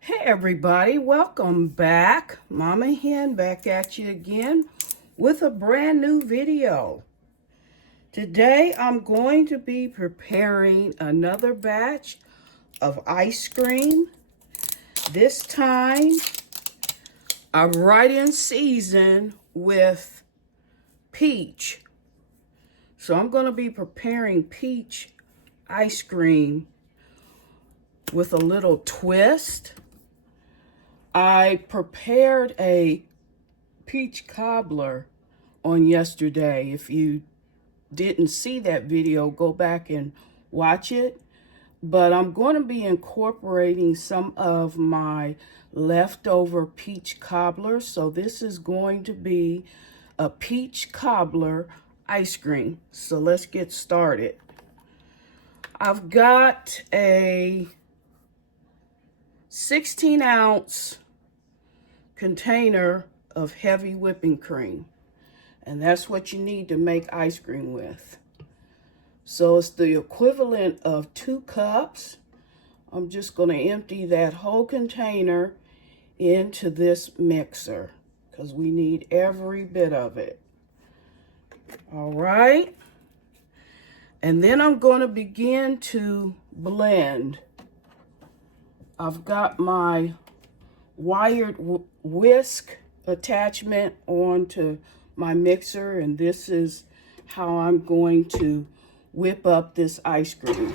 Hey everybody, welcome back. Mama Hen back at you again with a brand new video. Today I'm going to be preparing another batch of ice cream. This time I'm right in season with peach. So I'm going to be preparing peach ice cream with a little twist. I prepared a peach cobbler on yesterday. If you didn't see that video, go back and watch it. But I'm going to be incorporating some of my leftover peach cobbler. So this is going to be a peach cobbler ice cream. So let's get started. I've got a 16-ounce container of heavy whipping cream, and that's what you need to make ice cream with. So it's the equivalent of 2 cups. I'm just going to empty that whole container into this mixer because we need every bit of it. All right, and then I'm going to begin to blend. I've got my wired whisk attachment onto my mixer, and this is how I'm going to whip up this ice cream.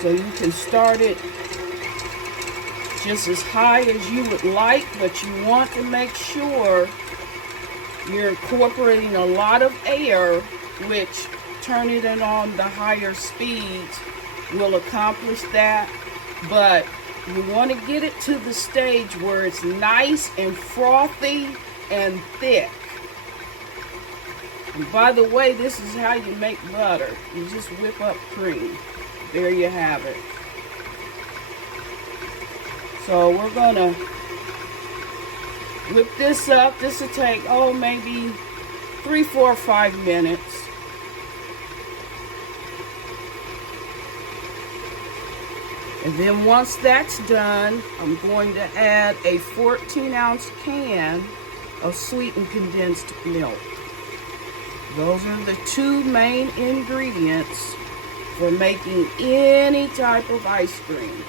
So you can start it just as high as you would like, but you want to make sure you're incorporating a lot of air, which turning it on the higher speeds will accomplish that. But you want to get it to the stage where it's nice and frothy and thick. And by the way, this is how you make butter. You just whip up cream. There you have it. So we're going to whip this up. This will take, maybe 3, 4, 5 minutes. And then once that's done, I'm going to add a 14-ounce can of sweetened condensed milk. Those are the 2 main ingredients for making any type of ice cream.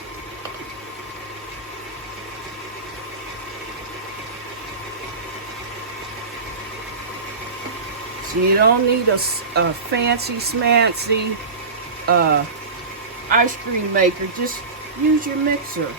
So you don't need a fancy smancy ice cream maker. Just use your mixer.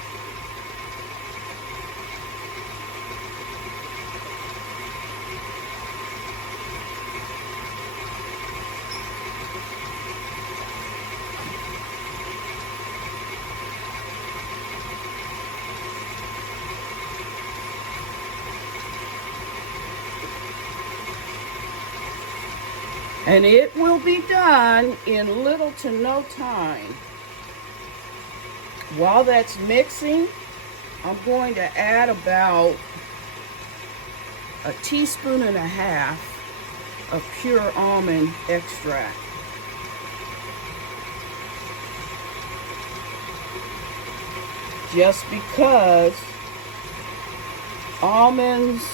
And it will be done in little to no time. While that's mixing, I'm going to add about 1.5 teaspoons of pure almond extract. Just because almonds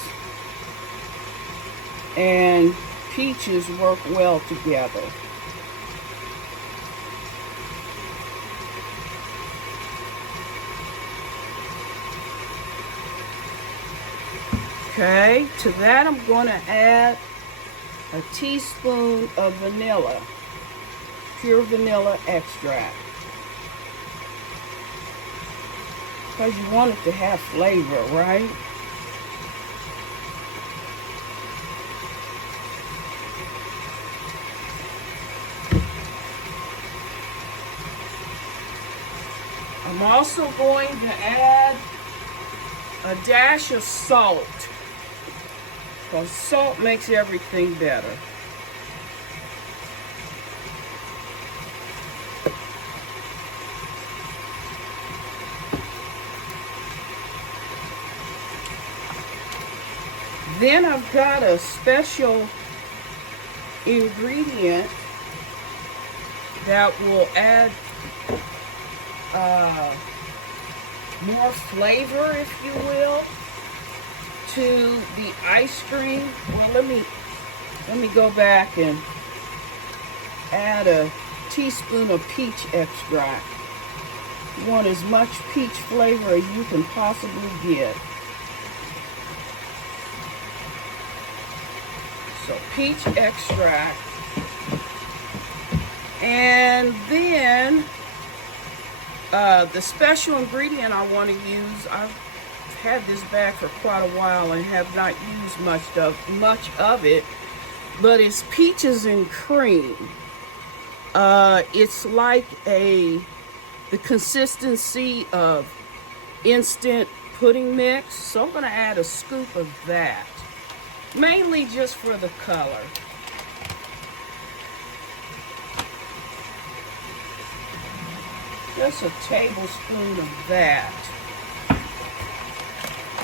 and peaches work well together. Okay, to that I'm going to add a teaspoon of vanilla, pure vanilla extract. Because you want it to have flavor, right? I'm also going to add a dash of salt, because salt makes everything better. Then I've got a special ingredient that will add more flavor, if you will, to the ice cream. Well, let me go back and add a teaspoon of peach extract. You want as much peach flavor as you can possibly get. So peach extract. And then the special ingredient I want to use, I've had this bag for quite a while and have not used much of it, but it's peaches and cream. It's like the consistency of instant pudding mix, so I'm going to add a scoop of that, mainly just for the color. Just a tablespoon of that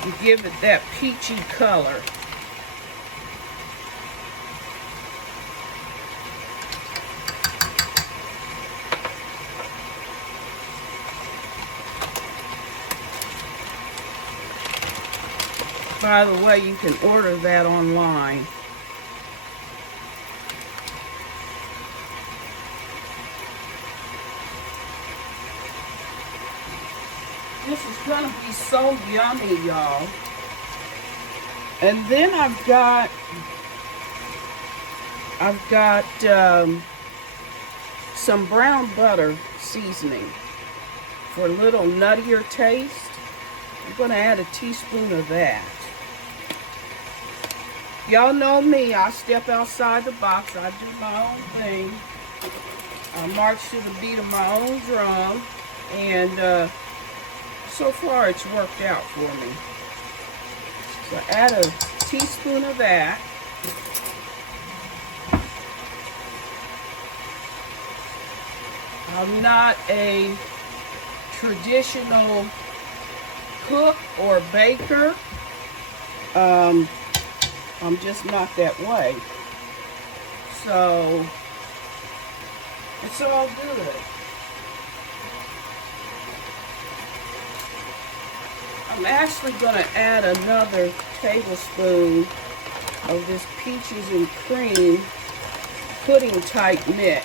to give it that peachy color. By the way, you can order that online. This is gonna be so yummy, y'all. And then I've got some brown butter seasoning for a little nuttier taste. I'm gonna add a teaspoon of that. Y'all know me, I step outside the box, I do my own thing. I march to the beat of my own drum, and so far it's worked out for me. So add a teaspoon of that. I'm not a traditional cook or baker. I'm just not that way. So it's all good. I'm actually going to add another tablespoon of this peaches and cream pudding type mix.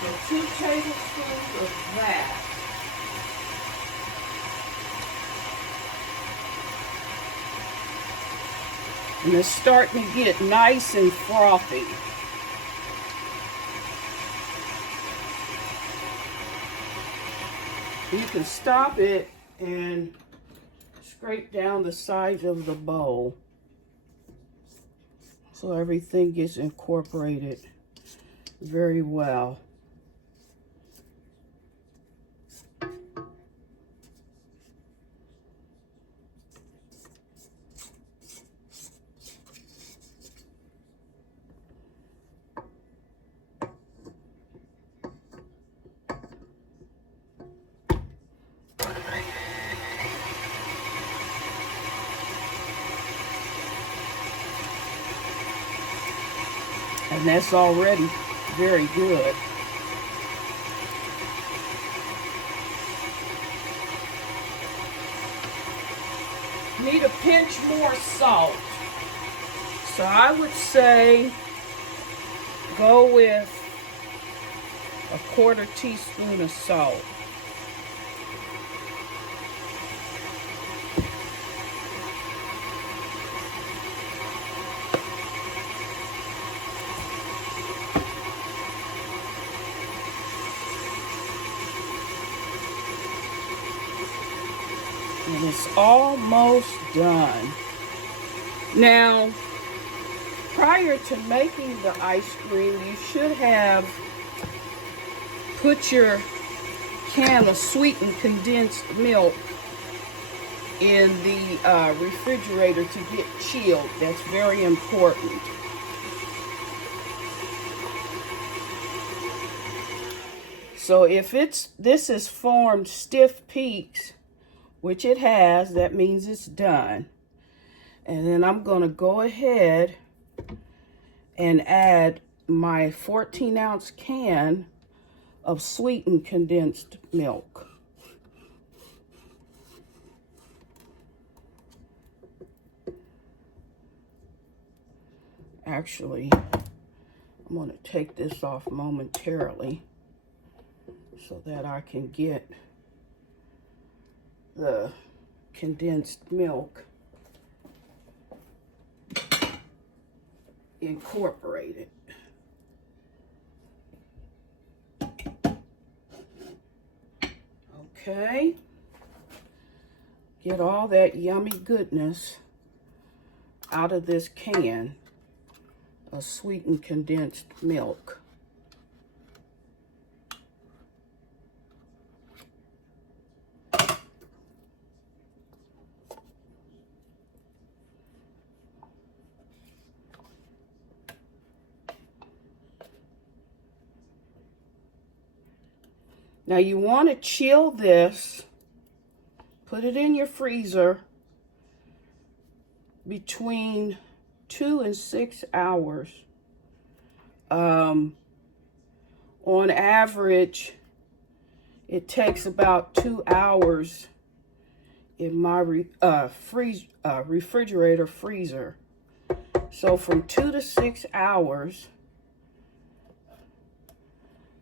So 2 tablespoons of that. And it's starting to get nice and frothy. You can stop it and scrape down the sides of the bowl so everything gets incorporated very well. And that's already very good. Need a pinch more salt. So I would say go with a 1/4 teaspoon of salt. And it's almost done. Now, prior to making the ice cream, you should have put your can of sweetened condensed milk in the refrigerator to get chilled. That's very important. So if this is formed stiff peaks, which it has, that means it's done. And then I'm going to go ahead and add my 14-ounce can of sweetened condensed milk. Actually, I'm going to take this off momentarily so that I can get the condensed milk incorporated. Okay. Get all that yummy goodness out of this can of sweetened condensed milk. Now you want to chill this, put it in your freezer between 2 and 6 hours. On average, it takes about 2 hours in my refrigerator freezer. So from 2 to 6 hours.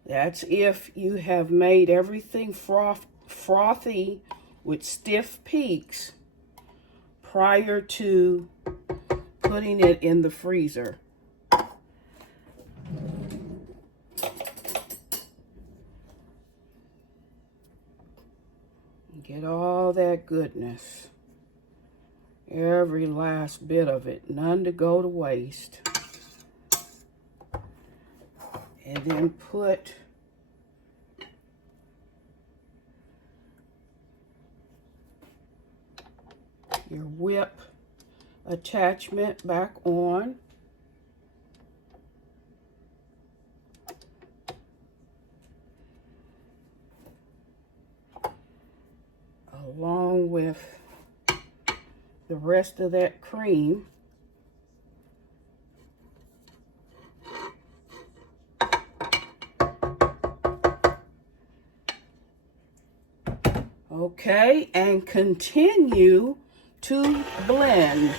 That's if you have made everything frothy with stiff peaks prior to putting it in the freezer. Get all that goodness, every last bit of it, none to go to waste. And then put your whip attachment back on. Along with the rest of that cream. Okay, and continue to blend.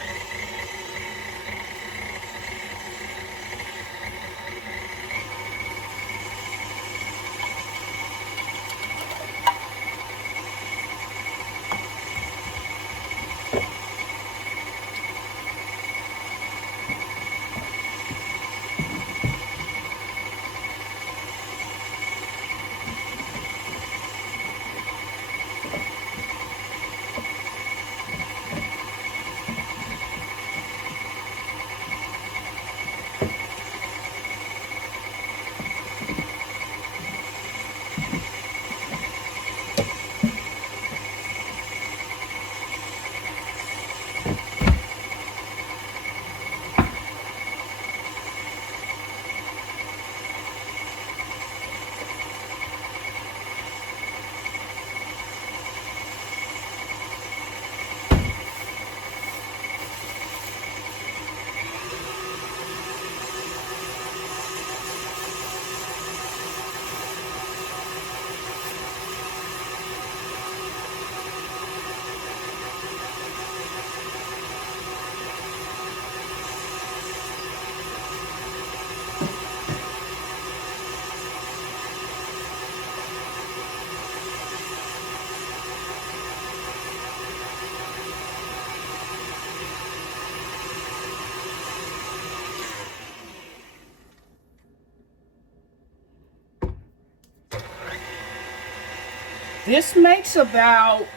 This makes about,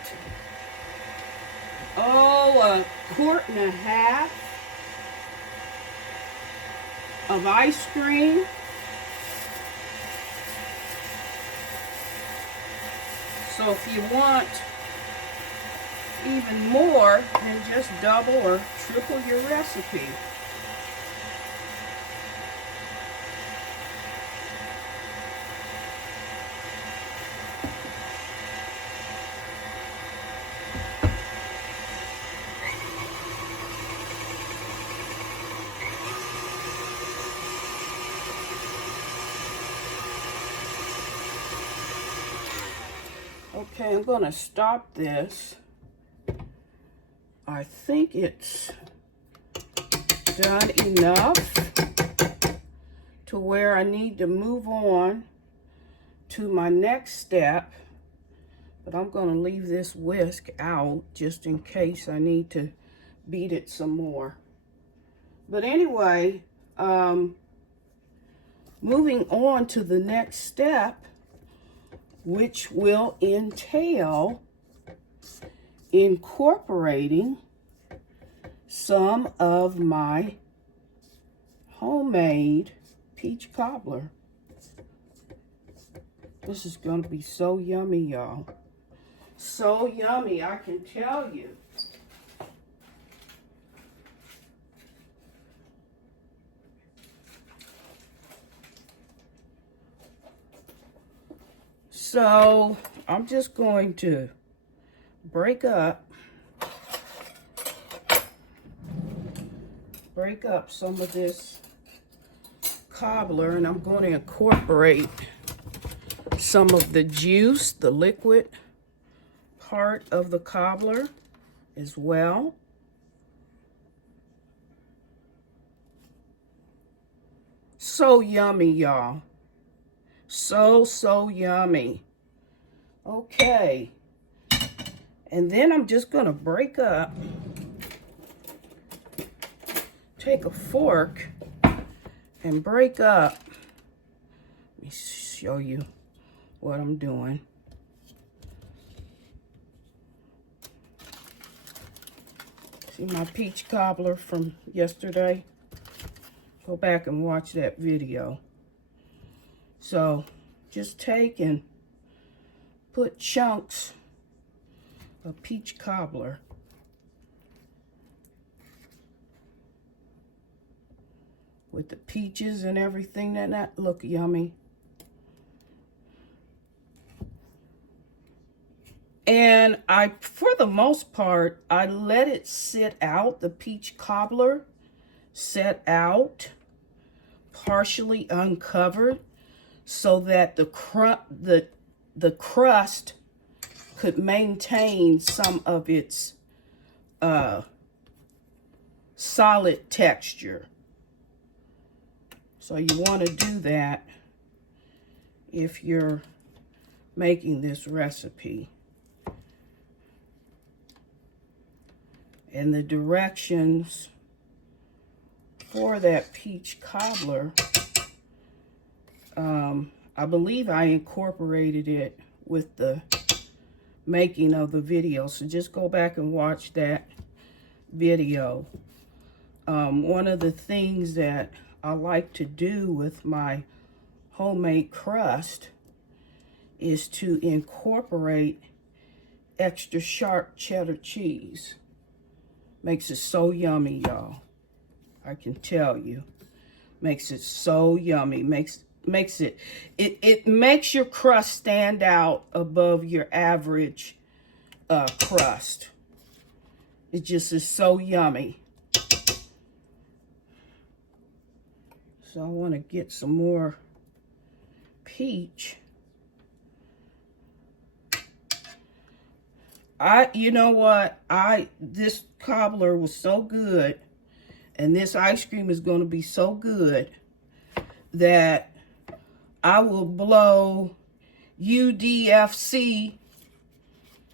a quart and a half of ice cream. So if you want even more, then just double or triple your recipe. Okay, I'm going to stop this. I think it's done enough to where I need to move on to my next step. But I'm going to leave this whisk out just in case I need to beat it some more. But anyway, moving on to the next step, which will entail incorporating some of my homemade peach cobbler. This is going to be so yummy, y'all. So yummy, I can tell you. So I'm just going to break up some of this cobbler, and I'm going to incorporate some of the juice, the liquid part of the cobbler as well. So yummy, y'all. So yummy. Okay. And then I'm just going to break up, take a fork and break up. Let me show you what I'm doing. See my peach cobbler from yesterday? Go back and watch that video. So just take and put chunks of peach cobbler with the peaches and everything. That look yummy. And for the most part, I let it sit out, the peach cobbler set out, partially uncovered, so that the crust could maintain some of its solid texture. So you want to do that if you're making this recipe. And the directions for that peach cobbler, I believe I incorporated it with the making of the video. So just go back and watch that video. One of the things that I like to do with my homemade crust is to incorporate extra sharp cheddar cheese. Makes it so yummy, y'all. I can tell you. Makes it so yummy. It makes your crust stand out above your average crust. It just is so yummy. So I want to get some more peach. You know what? This cobbler was so good, and this ice cream is going to be so good that I will blow UDFC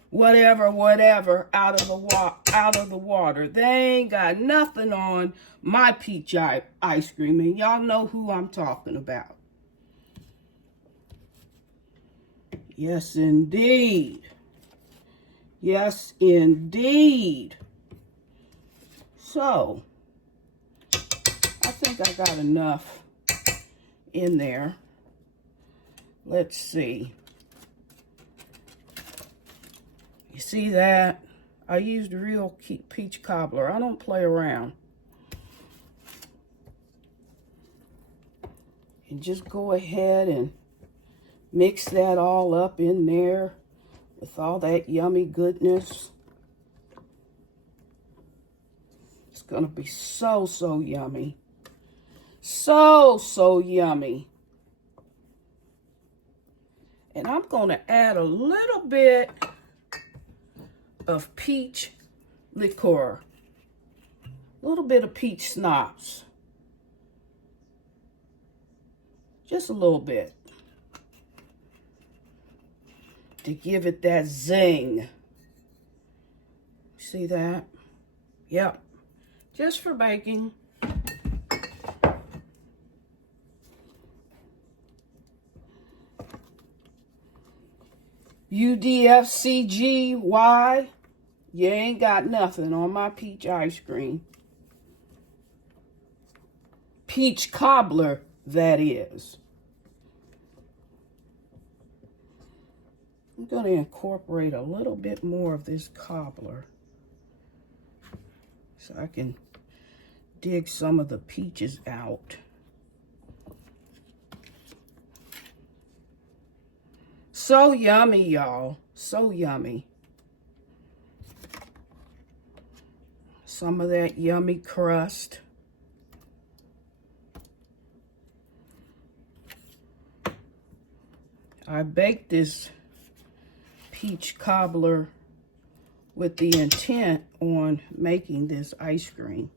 whatever out of the water. They ain't got nothing on my peach ice cream, and y'all know who I'm talking about. Yes, indeed. Yes, indeed. So, I think I got enough in there. Let's see. You see that? I used real peach cobbler. I don't play around. And just go ahead and mix that all up in there with all that yummy goodness. It's gonna be so yummy. So yummy. And I'm going to add a little bit of peach liqueur. A little bit of peach schnapps. Just a little bit. To give it that zing. See that? Yep. Just for baking. UDFCGY, you ain't got nothing on my peach ice cream. Peach cobbler, that is. I'm going to incorporate a little bit more of this cobbler so I can dig some of the peaches out. So yummy, y'all. So yummy. Some of that yummy crust. I baked this peach cobbler with the intent on making this ice cream.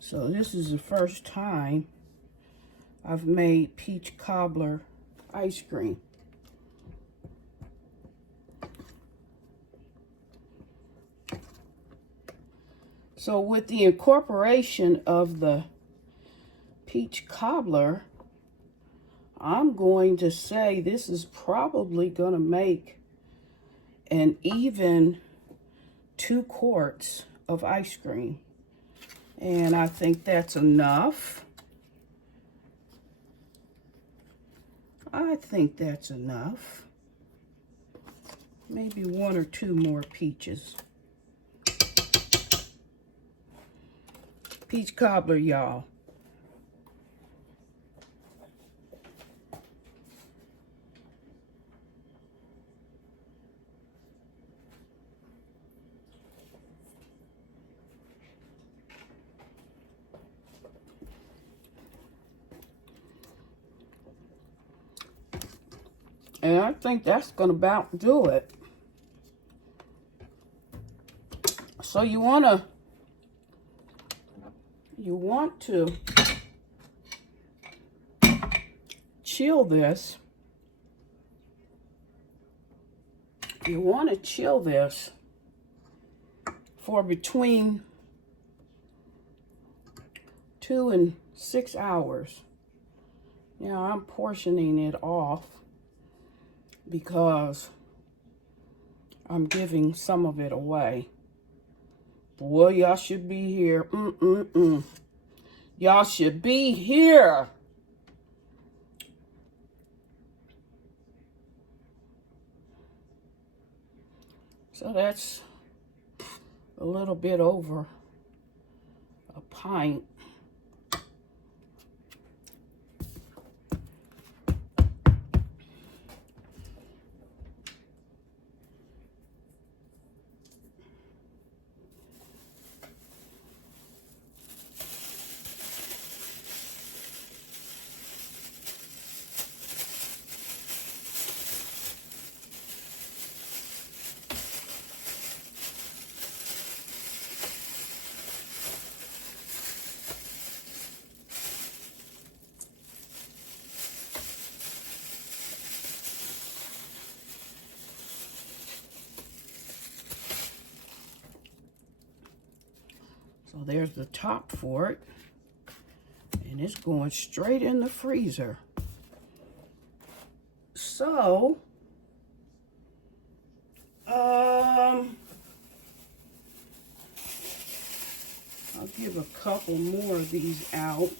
So this is the first time I've made peach cobbler ice cream. So with the incorporation of the peach cobbler, I'm going to say this is probably going to make an even 2 quarts of ice cream. And I think that's enough. I think that's enough. Maybe 1 or 2 more peaches. Peach cobbler, y'all. And I think that's going to about do it. So you want to chill this. You want to chill this for between 2 and 6 hours. Now I'm portioning it off because I'm giving some of it away. Boy, y'all should be here. Y'all should be here. So that's a little bit over a pint. So there's the top for it. And it's going straight in the freezer. So, I'll give a couple more of these out.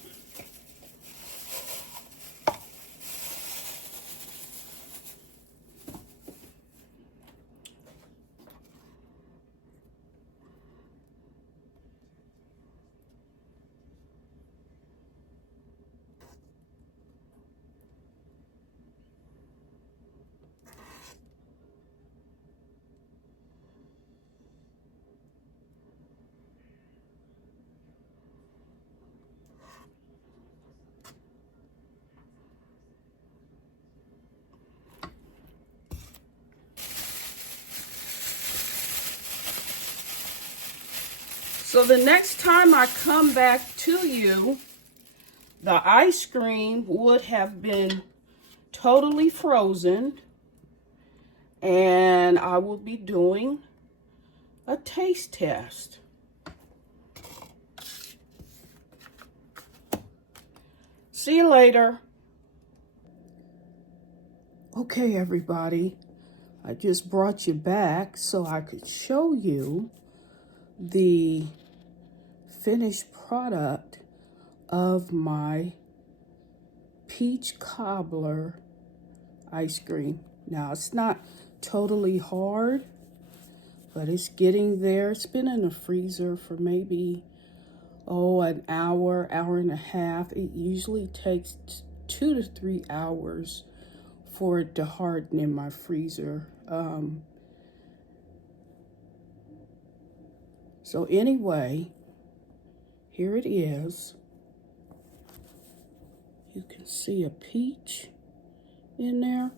So the next time I come back to you, the ice cream would have been totally frozen, and I will be doing a taste test. See you later. Okay, everybody, I just brought you back so I could show you the finished product of my Peach Cobbler ice cream. Now, it's not totally hard, but it's getting there. It's been in the freezer for maybe, an hour, hour and a half. It usually takes 2 to 3 hours for it to harden in my freezer. So anyway, here it is. You can see a peach in there.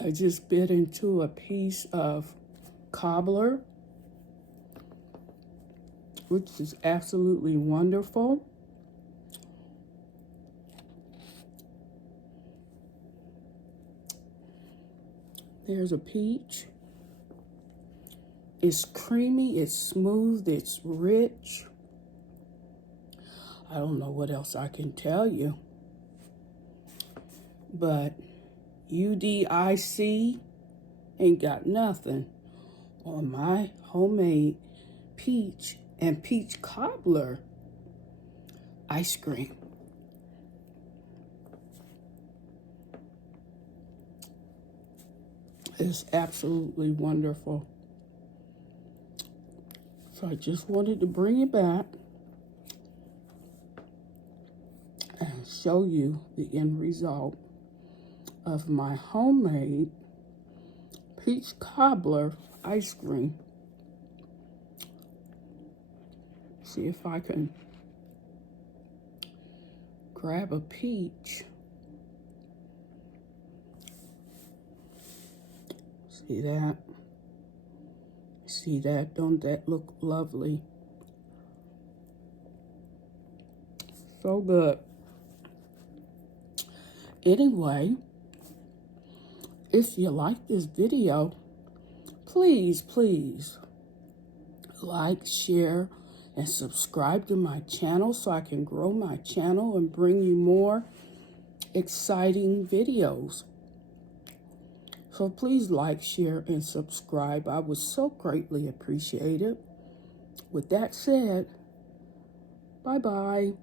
I just bit into a piece of cobbler, which is absolutely wonderful. There's a peach. It's creamy, it's smooth, it's rich. I don't know what else I can tell you. But UDIC ain't got nothing on my homemade peach and peach cobbler ice cream. It's absolutely wonderful. So I just wanted to bring it back and show you the end result of my homemade peach cobbler ice cream. See if I can grab a peach. See that? See that? Don't that look lovely? So good. Anyway, if you like this video, please like, share, and subscribe to my channel so I can grow my channel and bring you more exciting videos. So please like, share, and subscribe. I would so greatly appreciate it. With that said, bye-bye.